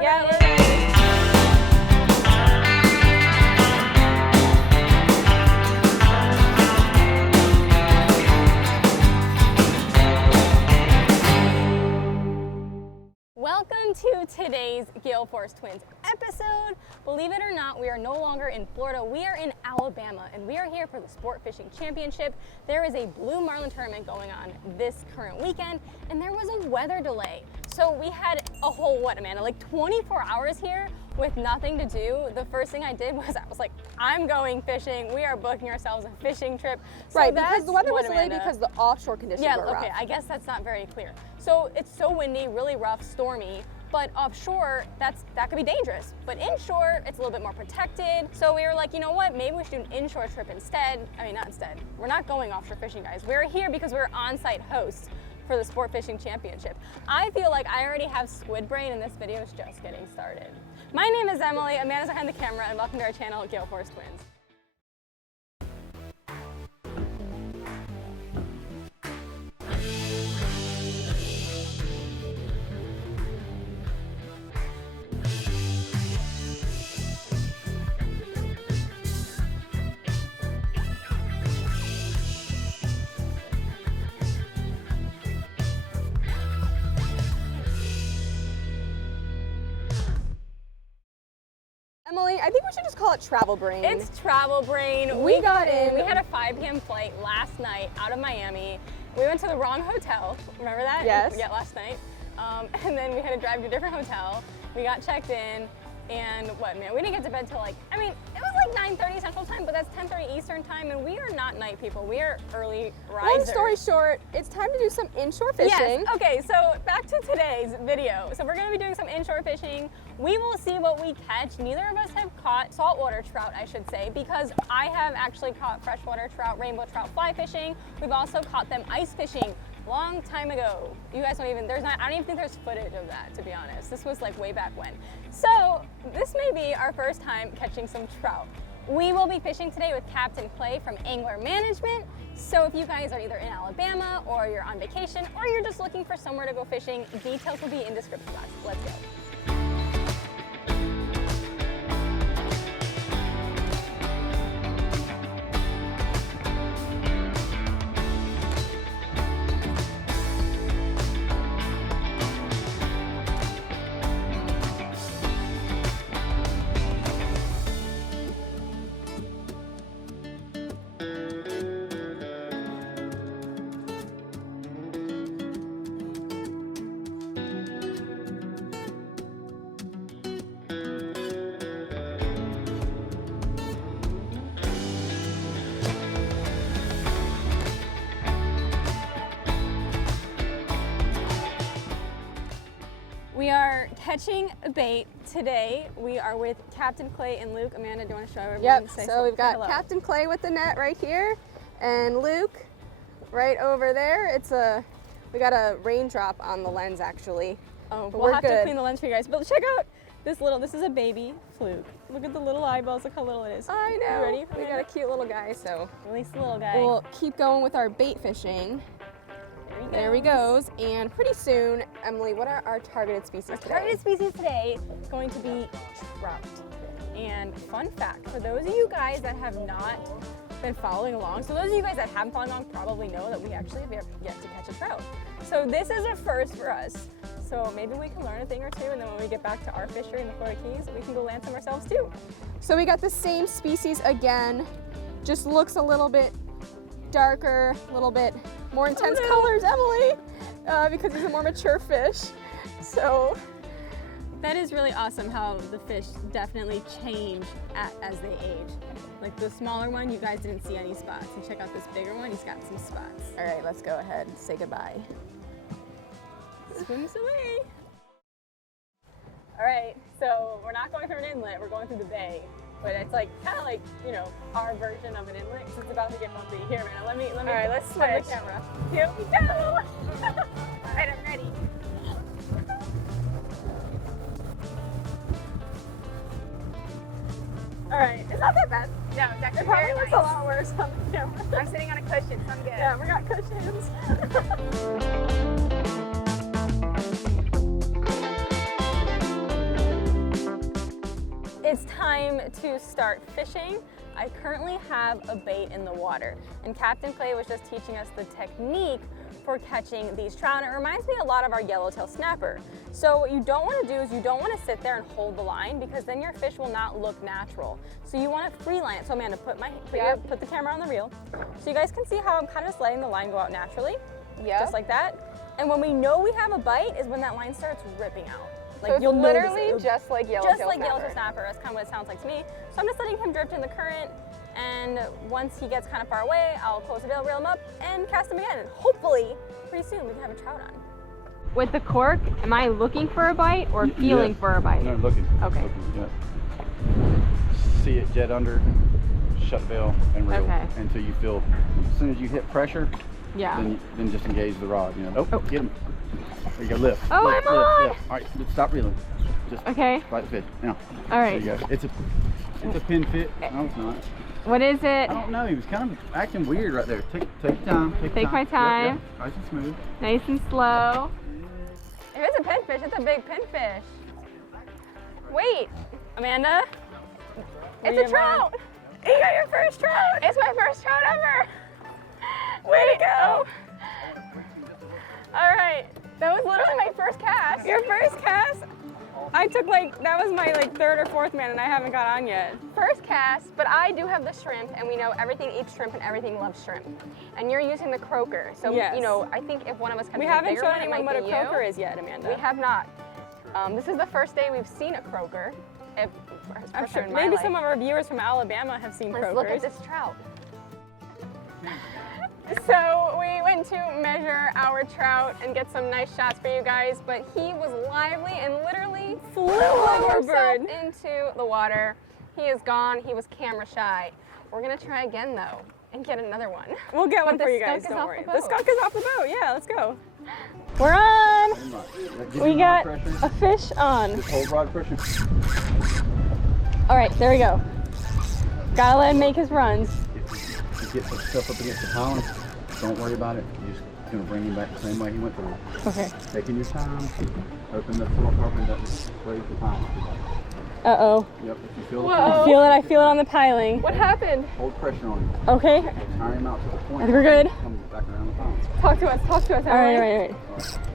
Yeah, we're ready. Welcome to today's Gale Force Twins episode. Believe it or not, we are no longer in Florida. We are in Alabama, and we are here for the Sport Fishing Championship. There is a blue marlin tournament going on this current weekend, and there was a weather delay. So we had a whole, what, Amanda, like 24 hours here with nothing to do. The first thing I did was I was like, I'm going fishing. We are booking ourselves a fishing trip. So right, because the weather was delayed because the offshore conditions were rough. Okay, I guess that's not very clear. So it's so windy, really rough, stormy, but offshore, that could be dangerous. But inshore, it's a little bit more protected. So we were like, you know what, maybe we should do an inshore trip instead. I mean, not instead. We're not going offshore fishing, guys. We're here because we're on-site hosts for the Sport Fishing Championship. I feel like I already have squid brain and this video is just getting started. My name is Emily, Amanda's behind the camera, and welcome to our channel, Gale Force Twins. Emily, I think we should just call it travel brain. It's travel brain. We got in. We had a 5 p.m. flight last night out of Miami. We went to the wrong hotel. Remember that? Yes. Yeah, last night. And then we had to drive to a different hotel. We got checked in, and what, man? We didn't get to bed till like, I mean, it was like 9:30 Central Time, but that's 10:30 Eastern Time, and we are not night people. We are early risers. Long story short, it's time to do some inshore fishing. Yes. Okay, so back to today's video. So we're gonna be doing some inshore fishing. We will see what we catch. Neither of us have caught saltwater trout, I should say, because I have actually caught freshwater trout, rainbow trout fly fishing. We've also caught them ice fishing long time ago. You guys don't even, I don't even think there's footage of that, to be honest. This was like way back when. So this may be our first time catching some trout. We will be fishing today with Captain Clay from Angler Management. So if you guys are either in Alabama or you're on vacation or you're just looking for somewhere to go fishing, details will be in the description box. Let's go. We are catching bait today. We are with Captain Clay and Luke. Amanda, do you want to show everyone? Yep, so we've got Captain Clay with the net right here, and Luke right over there. We got a raindrop on the lens actually. Oh, we'll have to clean the lens for you guys. But check out this is a baby fluke. Look at the little eyeballs, look how little it is. I know. You ready? We got a cute little guy, so. Release the little guy. We'll keep going with our bait fishing. There he goes. And pretty soon, Emily, what are our targeted species today? Our targeted species today is going to be trout. And fun fact, for those of you guys that have not been following along, so those of you guys that haven't followed along probably know that we actually have yet to catch a trout. So this is a first for us. So maybe we can learn a thing or two, and then when we get back to our fishery in the Florida Keys, we can go land some ourselves too. So we got the same species again, just looks a little bit darker, a little bit more intense colors, Emily, because he's a more mature fish. So that is really awesome how the fish definitely change as they age. Like the smaller one, you guys didn't see any spots. And check out this bigger one, he's got some spots. All right, let's go ahead and say goodbye. Swims away. All right, so we're not going through an inlet, we're going through the bay. But it's like kind of like, you know, our version of an inlet because it's about to get bumpy. Here, man, let me. All right, let's switch. The camera. Here we go. All right, I'm ready. All right, it's not that bad. No, it's actually very nice. It probably looks a lot worse on the camera. I'm sitting on a cushion, so I'm good. Yeah, we got cushions. time to start fishing. I currently have a bait in the water, and Captain Clay was just teaching us the technique for catching these trout. And it reminds me a lot of our yellowtail snapper. So what you don't want to do is you don't want to sit there and hold the line, because then your fish will not look natural. So you want to free line it. So Amanda, put the camera on the reel, so you guys can see how I'm kind of just letting the line go out naturally, just like that. And when we know we have a bite is when that line starts ripping out. Like, so it's you'll literally notice it. just like yellowtail snapper. That's kind of what it sounds like to me. So I'm just letting him drift in the current, and once he gets kind of far away, I'll close the reel him up, and cast him again. And hopefully, pretty soon we can have a trout on. With the cork, am I looking for a bite or feeling for a bite? No, looking. Okay. Looking, yeah. See it jet under, shut the bill, and reel until you feel. As soon as you hit pressure, then just engage the rod. You know. Oh, get him. There you go. Lift. Oh, lift, I'm lift, on. Yeah. All right, stop reeling. Just fight the fish. Now. All right. There you go. It's a pin fit. No, it's not. What is it? I don't know. He was kind of acting weird right there. Take your time. Take my time. Yep. Nice and smooth. Nice and slow. If it's a pinfish, it's a big pinfish. Wait, Amanda. It's a trout. You got your first trout. It's my first trout ever. Way to go. All right, that was literally my first cast. Your first cast? I took that was my third or fourth man, and I haven't got on yet. First cast, but I do have the shrimp, and we know everything eats shrimp and everything loves shrimp. And you're using the croaker, so you know, I think if one of us catches a bigger one, it might be you. We haven't shown anyone what a croaker is yet, Amanda. We have not. This is the first day we've seen a croaker. I'm sure maybe some of our viewers from Alabama have seen croakers. Let's look at this trout. So we went to measure our trout and get some nice shots for you guys, but he was lively and literally flew overboard into the water. He is gone. He was camera shy. We're gonna try again though and get another one. We'll get one for you guys, don't worry. The skunk is off the boat. Yeah, let's go. We're on. We got a fish on. Just hold rod pressure. All right, there we go. Gotta let him make his runs. If you get stuff up against the pound, don't worry about it. You're just gonna bring him back the same way he went through. Okay. Taking your time. Open the fluorocarbon that just raise the pound. Uh-oh. Yep, if you feel the I feel it on the piling. What happened? hold pressure on him. Okay. Tire him out to the point. I think we're good. Come back around the pound. Talk to us, All right.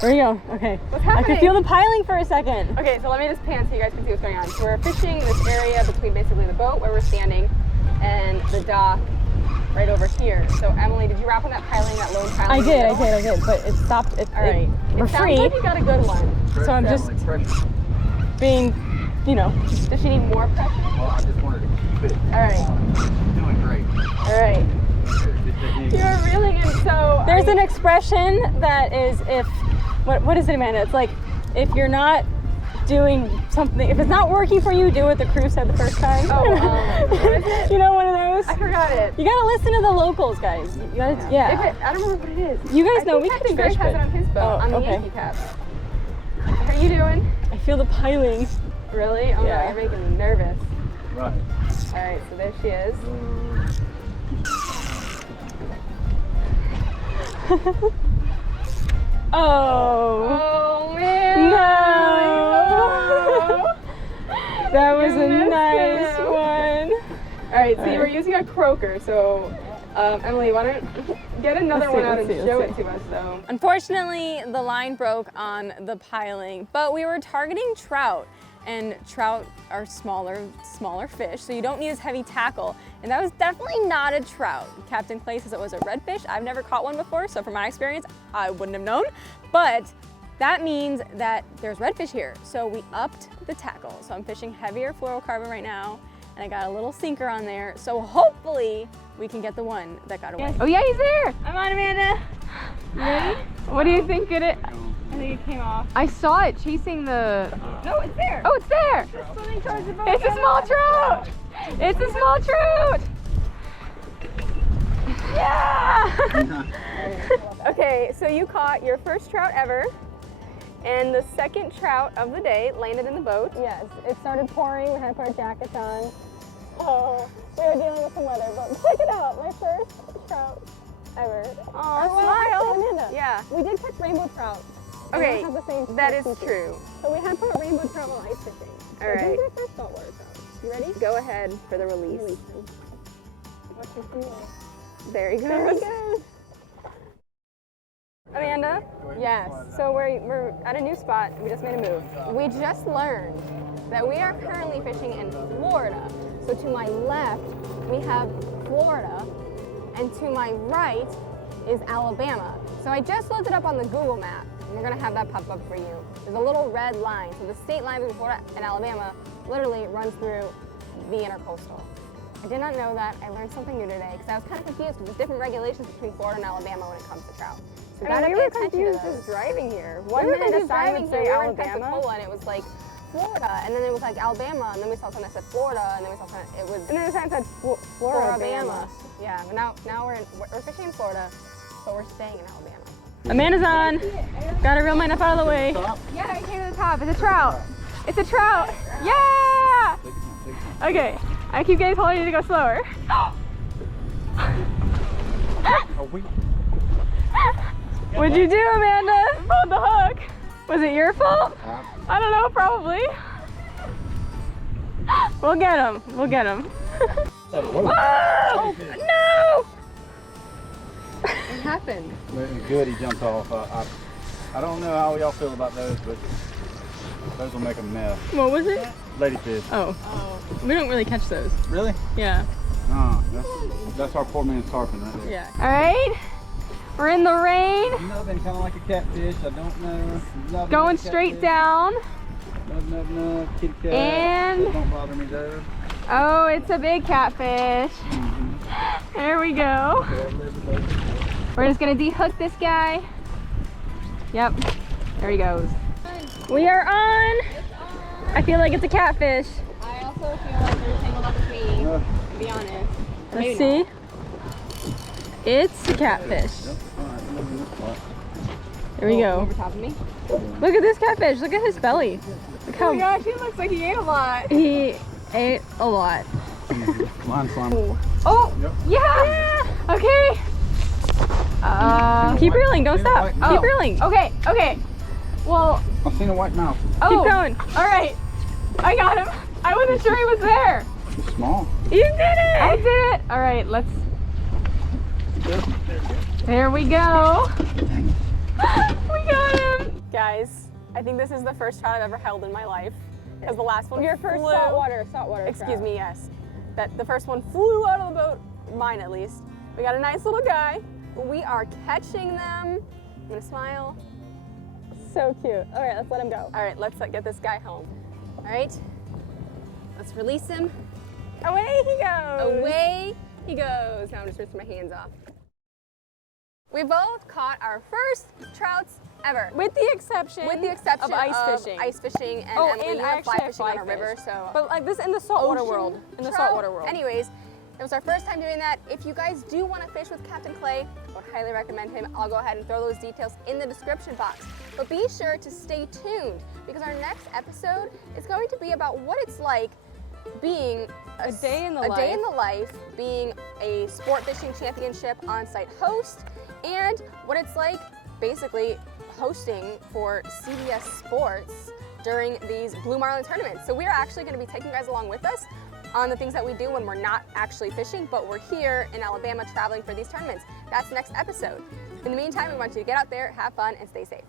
There we go. Okay. What's happening? I can feel the piling for a second. Okay, so let me just pan so you guys can see what's going on. So we're fishing in this area between basically the boat where we're standing and the dock right over here. So Emily, did you wrap on that piling, that lone piling? I did, but it stopped. All right. We're free. Sounds like you got a good one. So I'm just being, Does she need more pressure? Well, I just wanted to keep it. All right. Doing great. All right. You're reeling in, so... There's an expression that is what is it, Amanda? It's like, if you're not doing something, if it's not working for you, do what the crew said the first time. Oh, what is it? You know, one of those? I forgot it. You gotta listen to the locals, guys. You gotta, I don't remember what it is. You guys know we can catch Greg fish, has it on his boat, on the Yankee Capt. How are you doing? I feel the piling. Really? Oh no, you're making me nervous. Right. All right, so there she is. Oh man! No! That was a nice one. All right, so you were using a croaker, so Emily, why don't get another one out and show it to us, though. Unfortunately, the line broke on the piling, but we were targeting trout. And trout are smaller fish, so you don't need as heavy tackle. And that was definitely not a trout. Captain Clay says it was a redfish. I've never caught one before, so from my experience, I wouldn't have known. But that means that there's redfish here. So we upped the tackle. So I'm fishing heavier fluorocarbon right now, and I got a little sinker on there. So hopefully we can get the one that got away. Oh yeah, he's there. I'm on, Amanda. You ready? What do you think it? I think it came off. I saw it chasing the... No, it's there. Oh, it's there. It's swimming towards the boat. It's a small trout. It's a small trout. Yeah! Okay, so you caught your first trout ever, and the second trout of the day landed in the boat. Yes, it started pouring. We had to put our jackets on. Oh, we were dealing with some weather, but check it out, my first trout ever. Oh, smile. Amanda. Yeah. We did catch rainbow trout. Okay, that is true. So we had to put rainbow trout while ice fishing. All right. These are for saltwater trout. You ready? Go ahead for the release. There he goes. There he goes. Amanda? Yes. So we're at a new spot. We just made a move. We just learned that we are currently fishing in Florida. So to my left, we have Florida, and to my right is Alabama. So I just looked it up on the Google map, and we're gonna have that pop up for you. There's a little red line. So the state line between Florida and Alabama literally runs through the intercoastal. I did not know that. I learned something new today because I was kind of confused because there's different regulations between Florida and Alabama when it comes to trout. So I mean, we were confused just just driving here. One minute confused the sign driving would say here. We were in Alabama, Pensacola, and it was like Florida, and then it was like Alabama, and then we saw something that said Florida, and then we saw something, it was And then the sign said Flora-Bama. Yeah, but now we're fishing in Florida, but we're staying in Alabama. Amanda's on. Gotta reel mine up out of the way. Yeah, I came to the top. It's a trout. It's a trout. Yeah! Okay, I keep getting told you to go slower. What'd you do, Amanda? Pulled the hook. Was it your fault? I don't know, probably. We'll get him. We'll get him. Oh, no! What happened? Good, he jumped off. I don't know how y'all feel about those, but those will make a mess. What was it? Ladyfish. Oh. We don't really catch those. Really? Yeah. Oh, that's our poor man's tarpon right there. Yeah. All right. We're in the rain. Nothing, kind of like a catfish. I don't know. Nothing Going like a straight catfish. down. No, kitty cat. And- Don't bother me though. Oh, it's a big catfish. There we go. We're just gonna de-hook this guy. Yep. There he goes. We are on. I feel like it's a catfish. I also feel like there's tangled up with me, to be honest. Let's see. It's a catfish. There we go. Over top of me. Look at this catfish. Look at his belly. Look how Oh my gosh, he looks like he ate a lot. he ate a lot. Mine's slimy. Oh, yeah. Okay. Keep reeling. Don't stop. Keep reeling. Okay, okay. Well, I've seen a white mouth. Keep going. All right. I got him. I wasn't sure he was there. It's small. You did it. I did it. All right, let's. There we go. We got him. Guys, I think this is the first trout I've ever held in my life. Because the last one Your first flew. saltwater Excuse me, yes. That the first one flew out of the boat, mine at least. We got a nice little guy. We are catching them. I'm gonna smile. So cute. All right, let's let him go. All right, let's get this guy home. All right, let's release him. Away he goes. Away he goes. Now I'm just rinsing my hands off. We both caught our first trouts ever. With the exception of ice fishing. Ice fishing and Oh, Emily, and we I went fly actually have fishing on a fly river, fish. so. But like this in the saltwater Ocean world. In the trout. saltwater world. Anyways, it was our first time doing that. If you guys do want to fish with Captain Clay, I would highly recommend him. I'll go ahead and throw those details in the description box. But be sure to stay tuned because our next episode is going to be about what it's like being A day in the life, being a sport fishing championship on-site host, and what it's like basically hosting for CBS Sports during these blue marlin tournaments. So we're actually going to be taking you guys along with us on the things that we do when we're not actually fishing, but we're here in Alabama traveling for these tournaments. That's next episode. In the meantime, we want you to get out there, have fun, and stay safe.